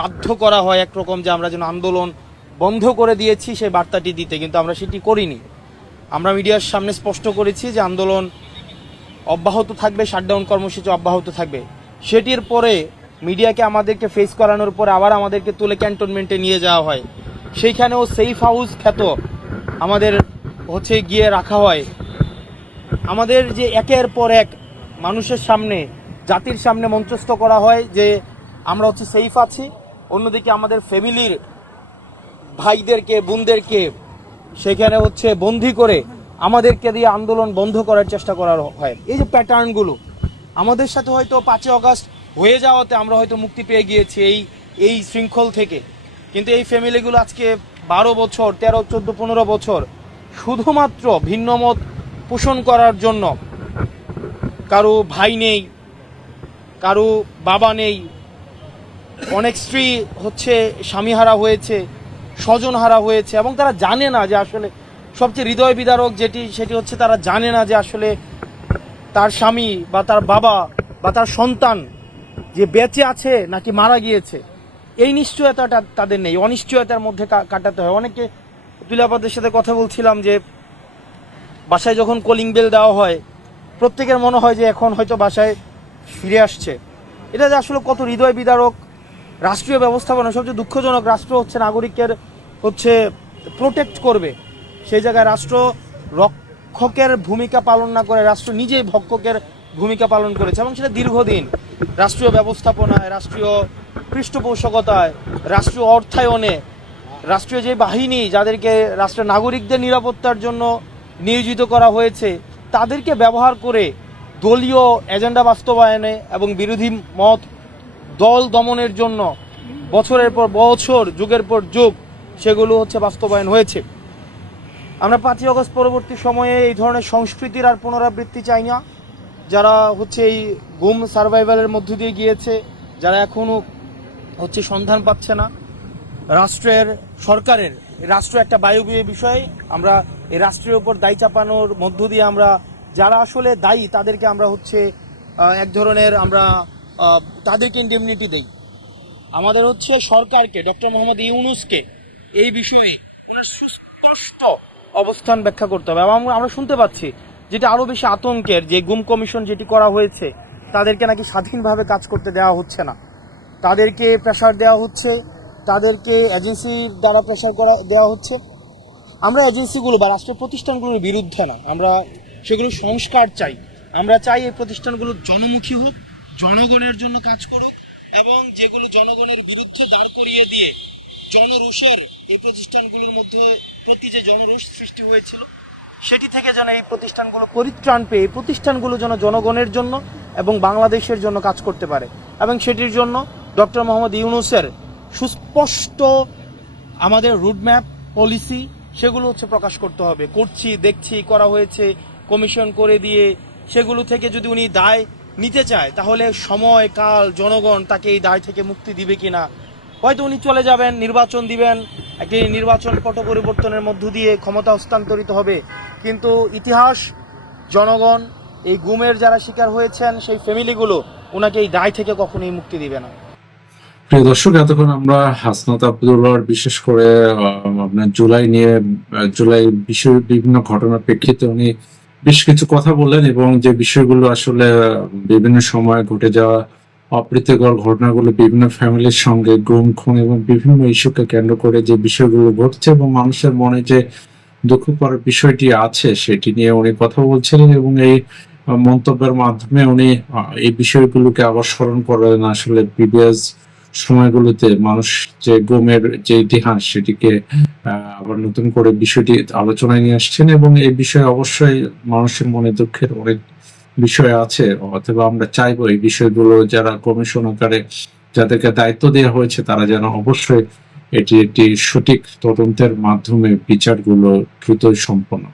বাধ্য করা হয় একরকম যে আমরা যেন আন্দোলন বন্ধ করে দিয়েছি সেই বার্তাটি দিতে, কিন্তু আমরা সেটি করিনি। আমরা মিডিয়ার সামনে স্পষ্ট করেছি যে আন্দোলন অব্যাহত থাকবে, শাটডাউন কর্মসূচি অব্যাহত থাকবে। সেটির পরে মিডিয়াকে আমাদেরকে ফেস করানোর পরে আবার আমাদেরকে তুলে ক্যান্টনমেন্টে নিয়ে যাওয়া হয়। সেইখানেও সেফ হাউস খ্যাত আমাদের হচ্ছে গিয়ে রাখা হয়। আমাদের যে একের পর এক মানুষের সামনে, জাতির সামনে মঞ্চস্থ করা হয় যে আমরা হচ্ছে সেফ আছি। অন্যদিকে আমাদের ফ্যামিলির ভাইদেরকে, বোনদেরকে সেখানে হচ্ছে বন্দি করে আমাদেরকে দিয়ে আন্দোলন বন্ধ করার চেষ্টা করা হয়। এই যে প্যাটার্নগুলো, আমাদের সাথে হয়তো পাঁচই অগাস্ট হয়ে যাওয়াতে আমরা হয়তো মুক্তি পেয়ে গিয়েছি এই এই শৃঙ্খল থেকে। কিন্তু এই ফ্যামিলিগুলো আজকে বারো বছর, তেরো, চোদ্দ, পনেরো বছর শুধুমাত্র ভিন্নমত পোষণ করার জন্য কারও ভাই নেই, কারও বাবা নেই অনেক স্ত্রী হচ্ছে স্বামীহারা হয়েছে, স্বজনহারা হয়েছে, এবং তারা জানে না যে আসলে সবচেয়ে হৃদয় বিদারক যেটি, সেটি হচ্ছে তারা জানে না যে আসলে তার স্বামী বা তার বাবা বা তার সন্তান যে বেঁচে আছে নাকি মারা গিয়েছে, এই নিশ্চয়তাটা তাদের নেই, অনিশ্চয়তার মধ্যে কাটাতে হয়। অনেকে তুলাপাদের সাথে কথা বলছিলাম যে বাসায় যখন কলিং বেল দেওয়া হয়, প্রত্যেকের মনে হয় যে এখন হয়তো বাসায় ফিরে আসছে। এটা যে আসলে কত হৃদয় বিদারক রাষ্ট্রীয় ব্যবস্থাপনা, সবচেয়ে দুঃখজনক রাষ্ট্র হচ্ছে নাগরিকের হচ্ছে প্রোটেক্ট করবে। সেই জায়গায় রাষ্ট্র রক্ষকের ভূমিকা পালন না করে রাষ্ট্র নিজেই ভক্ষকের ভূমিকা পালন করেছে এবং সেটা দীর্ঘদিন রাষ্ট্রীয় ব্যবস্থাপনায়, রাষ্ট্রীয় পৃষ্ঠপোষকতায়, রাষ্ট্রীয় অর্থায়নে, রাষ্ট্রীয় যে বাহিনী যাদেরকে রাষ্ট্রের নাগরিকদের নিরাপত্তার জন্য নিয়োজিত করা হয়েছে, তাদেরকে ব্যবহার করে দলীয় এজেন্ডা বাস্তবায়নে এবং বিরোধী মত দল দমনের জন্য বছরের পর বছর, যুগের পর যুগ সেগুলো হচ্ছে বাস্তবায়ন হয়েছে। আমরা পাঁচই অগস্ট পরবর্তী সময়ে এই ধরনের সংস্কৃতির আর পুনরাবৃত্তি চাই না। যারা হচ্ছে এই গুম সার্ভাইভালের মধ্য দিয়ে গিয়েছে, যারা এখনও হচ্ছে সন্ধান পাচ্ছে না। রাষ্ট্রের, সরকারের রাষ্ট্র একটা বায়বীয় বিষয়। আমরা এই রাষ্ট্রের উপর দায়ী চাপানোর মধ্য দিয়ে আমরা যারা আসলে দায়ী, তাদেরকে আমরা হচ্ছে এক ধরনের আমরা তাদেরকে ইন্ডেমনিটি দেই। আমাদের হচ্ছে সরকারকে ডক্টর মোহাম্মদ ইউনুসকে এই বিষয়ে ওনার সুস্পষ্ট অবস্থান ব্যাখ্যা করতে হবে। এবং আমরা- শুনতে পাচ্ছি যেটা আরও বেশি আতঙ্কের যে গুম কমিশন যেটি করা হয়েছে, তাদেরকে নাকি স্বাধীনভাবে কাজ করতে দেওয়া হচ্ছে না। তাদেরকে প্রেশার দেওয়া হচ্ছে, তাদেরকে এজেন্সির দ্বারা প্রেশার করা দেওয়া হচ্ছে। আমরা এজেন্সিগুলো বা রাষ্ট্র প্রতিষ্ঠানগুলোর বিরুদ্ধে না আমরা সেগুলো সংস্কার চাই। আমরা চাই এই প্রতিষ্ঠানগুলো জনমুখী হোক জনগণের জন্য কাজ করুক এবং যেগুলো জনগণের বিরুদ্ধে দাঁড় করিয়ে দিয়ে জনরোষের এই প্রতিষ্ঠানগুলোর মধ্যে প্রতি যে জনরোষ সৃষ্টি হয়েছিল, সেটি থেকে যেন এই প্রতিষ্ঠানগুলো পরিত্রাণ পেয়ে, এই প্রতিষ্ঠানগুলো যেন জনগণের জন্য এবং বাংলাদেশের জন্য কাজ করতে পারে। এবং সেটির জন্য ডক্টর মোহাম্মদ ইউনুসের সুস্পষ্ট আমাদের রুটম্যাপ, পলিসি, সেগুলো হচ্ছে প্রকাশ করতে হবে। করছি, দেখছি, করা হয়েছে, কমিশন করে দিয়ে, সেগুলো থেকে যদি উনি দায় নিতে চায়, তাহলে সময়, কাল, জনগণ তাকে এই দায় থেকে মুক্তি দিবে কিনা? হয়তো উনি চলে যাবেন, নির্বাচন দিবেন, একটি নির্বাচন পট পরিবর্তনের মধ্য দিয়ে ক্ষমতা হস্তান্তরিত হবে। কিন্তু ইতিহাস, জনগণ, এই গুমের যারা শিকার হয়েছেন, সেই ফ্যামিলিগুলো ওনাকে এই দায় থেকে কখনোই মুক্তি দিবে না। প্রিয় দর্শক, এতক্ষণ আমরা হাসনাত আব্দুল্লাহর বিশেষ করে আপনার জুলাই নিয়ে জুলাই বিশ্বের বিভিন্ন ঘটনার প্রেক্ষিতে উনি বেশ কিছু কথা বললেন এবং যে বিষয়গুলো আসলে, বিভিন্ন সময় ঘটে যাওয়া অপ্রীতিকর ঘটনাগুলো বিভিন্ন ফ্যামিলির সঙ্গে গুম, খুন এবং বিভিন্ন ইস্যুকে কেন্দ্র করে যে বিষয়গুলো ঘটছে এবং মানুষের মনে যে দুঃখ করার বিষয়টি আছে, সেটি নিয়ে উনি কথা বলছিলেন এবং এই মন্তব্যের মাধ্যমে উনি এই বিষয়গুলোকে আবার স্মরণ করেন আসলে প্রিভিয়াস সময়গুলোতে মানুষ যে গোমের যে ইতিহাস সেটিকে আবার নতুন করে বিষয়টি আলোচনায় নিয়ে আসছেন এবং এই বিষয়ে অবশ্যই মানুষের মনে দুঃখের অনেক বিষয় আছে। অথবা আমরা চাইব এই বিষয়গুলো যারা কমিশন আকারে যাদেরকে দায়িত্ব দেওয়া হয়েছে, তারা যেন অবশ্যই এটি একটি সঠিক তদন্তের মাধ্যমে বিচারগুলো দ্রুতই সম্পন্ন